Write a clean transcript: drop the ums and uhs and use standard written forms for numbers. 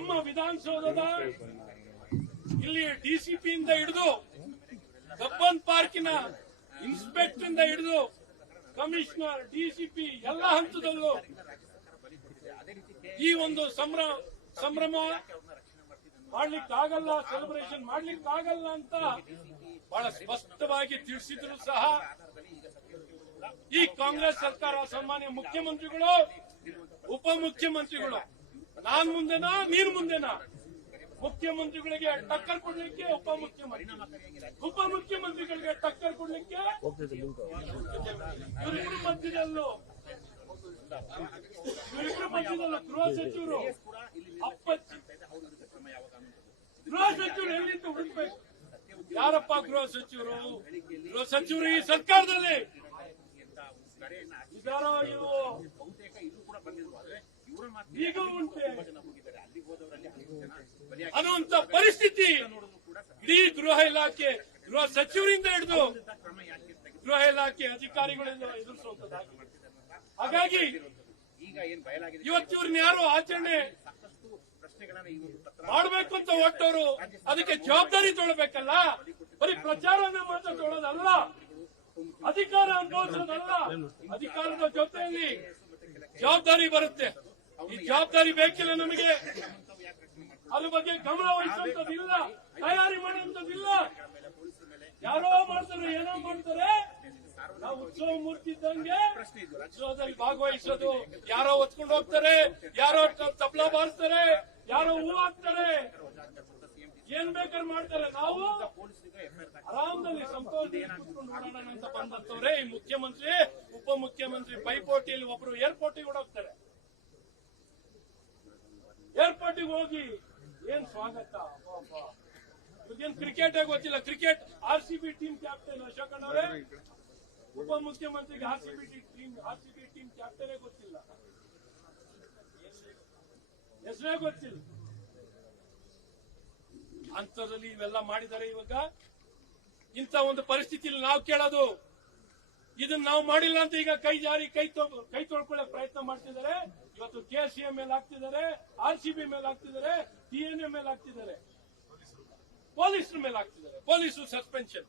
ನಮ್ಮ ವಿಧಾನಸೌಧದ ಇಲ್ಲಿ ಡಿಸಿಪಿಯಿಂದ ಹಿಡಿದು ಕಬ್ಬನ್ ಪಾರ್ಕಿನ ಇನ್ಸ್ಪೆಕ್ಟರ್ ಇಂದ ಹಿಡಿದು ಕಮಿಷನರ್, ಡಿಸಿಪಿ ಎಲ್ಲ ಹಂತದಲ್ಲೂ ಈ ಒಂದು ಸಂಭ್ರಮ ಮಾಡ್ಲಿಕ್ಕಾಗಲ್ಲ, ಸೆಲೆಬ್ರೇಷನ್ ಮಾಡ್ಲಿಕ್ಕಾಗಲ್ಲ ಅಂತ ಬಹಳ ಸ್ಪಷ್ಟವಾಗಿ ತಿಳಿಸಿದ್ರು ಸಹ ಈ ಕಾಂಗ್ರೆಸ್ ಸರ್ಕಾರ, ಸನ್ಮಾನ್ಯ ಮುಖ್ಯಮಂತ್ರಿಗಳು, ಉಪಮುಖ್ಯಮಂತ್ರಿಗಳು, ನಾನ್ ಮುಂದೆನಾ ನೀನು ಮುಂದೆನಾ, ಮುಖ್ಯಮಂತ್ರಿಗಳಿಗೆ ಟಕ್ಕರ್ ಕೊಡ್ಲಿಕ್ಕೆ ಉಪಮುಖ್ಯಮಂತ್ರಿಗಳಿಗೆ ಟಕ್ಕರ್ ಕೊಡ್ಲಿಕ್ಕೆ ಇವರಿಬ್ಬರ ಮಧ್ಯದಲ್ಲೂ ಗೃಹ ಸಚಿವರು ಎಲ್ಲಿಂದ ಹುಡುಕ್ಬೇಕು? ಯಾರಪ್ಪ ಗೃಹ ಸಚಿವರು? ಗೃಹ ಸಚಿವರು ಈ ಸರ್ಕಾರದಲ್ಲಿ ಇದಾರೋ ಇವು ಈಗ ಉಂಟೆ ಅನ್ನುವಂತ ಪರಿಸ್ಥಿತಿ ಇಡೀ ಗೃಹ ಇಲಾಖೆ, ಗೃಹ ಸಚಿವರಿಂದ ಹಿಡಿದು ಗೃಹ ಇಲಾಖೆ ಅಧಿಕಾರಿಗಳಿಂದ ಎದುರಿಸುವಂತದ್ದಾಗಿದೆ. ಹಾಗಾಗಿ ಇವತ್ತು ಇವ್ರನ್ನ ಯಾರು ಆಚರಣೆ ಮಾಡಬೇಕು ಅಂತ ಹೊರಟವರು ಅದಕ್ಕೆ ಜವಾಬ್ದಾರಿ ತೊಗೊಳ್ಬೇಕಲ್ಲ. ಬರೀ ಪ್ರಚಾರನ ಮಾತ್ರ ತೊಗೊಳ್ಳೋದಲ್ಲ, ಅಧಿಕಾರ ಅನುಭವಿಸೋದಲ್ಲ. ಅಧಿಕಾರದ ಜೊತೆಯಲ್ಲಿ ಜವಾಬ್ದಾರಿ ಬರುತ್ತೆ. ಈ ಜವಾಬ್ದಾರಿ ಬೇಕಿಲ್ಲ ನಮಗೆ. ಅದ್ರ ಬಗ್ಗೆ ಗಮನ ವಹಿಸುವಂತದಿಲ್ಲ, ತಯಾರಿ ಮಾಡುವಂತದಿಲ್ಲ. ಯಾರೋ ಮಾಡ್ತಾರೆ, ಏನೋ ಮಾಡ್ತಾರೆ. ನಾವು ಉತ್ಸವ ಮೂರ್ತಿ ಇದ್ದಂಗೆ ಉತ್ಸವದಲ್ಲಿ ಭಾಗವಹಿಸೋದು. ಯಾರೋ ಹೊತ್ಕೊಂಡು ಹೋಗ್ತಾರೆ, ಯಾರೋ ತಬಲಾ ಬಾರಿಸ್ತಾರೆ, ಯಾರೋ ಹೂ ಹಾಕ್ತಾರೆ, ಏನ್ ಬೇಕಾದ್ರೆ ಮಾಡ್ತಾರೆ. ನಾವು ಆರಾಮದಲ್ಲಿ ಸಂತೋಷದಿಂದ ಕೂತ್ಕೊಂಡು ನೋಡೋಣ ಅಂತ ಬಂದವ್ರೆ ಈ ಮುಖ್ಯಮಂತ್ರಿ, ಉಪಮುಖ್ಯಮಂತ್ರಿ ಪೈಪೋಟಿಯಲ್ಲಿ ಒಬ್ರು ಏರ್ಪೋರ್ಟಿಗೆ ಓಡೋಗ್ತಾರೆ. ಏರ್ಪೋರ್ಟಿಗೆ ಹೋಗಿ ಏನ್ ಸ್ವಾಗತ. ಇದೇನ್ ಕ್ರಿಕೆಟ್ ಗೊತ್ತಿಲ್ಲ. ಕ್ರಿಕೆಟ್ RCB ಟೀಮ್ ಕ್ಯಾಪ್ಟನ್ ಅಶೋಕಣ್ಣ ಅವರೇ, ಉಪಮುಖ್ಯಮಂತ್ರಿಗೆ RCB ಟೀಮ್ ಕ್ಯಾಪ್ಟನ್ ಗೊತ್ತಿಲ್ಲ, ಹೆಸರೇ ಗೊತ್ತಿಲ್ಲ. ಅಂತರಲ್ಲಿ ಇವೆಲ್ಲ ಮಾಡಿದ್ದಾರೆ. ಇವಾಗ ಇಂಥ ಒಂದು ಪರಿಸ್ಥಿತಿಯಲ್ಲಿ ನಾವು ಕೇಳೋದು, ಇದನ್ನ ನಾವು ಮಾಡಿಲ್ಲ ಅಂತ ಈಗ ಕೈ ಜಾರಿ ಕೈ ತೊಳ್ಕೊಳ್ಳೋಕೆ ಪ್ರಯತ್ನ ಮಾಡ್ತಿದ್ದಾರೆ. ಇವತ್ತು KCA ಮೇಲೆ ಹಾಕ್ತಿದ್ದಾರೆ, RCB ಮೇಲೆ ಹಾಕ್ತಿದ್ದಾರೆ, DNA ಮೇಲೆ ಹಾಕ್ತಿದ್ದಾರೆ, ಪೊಲೀಸರ ಮೇಲೆ ಹಾಕ್ತಿದ್ದಾರೆ. ಪೊಲೀಸರು ಸಸ್ಪೆನ್ಷನ್.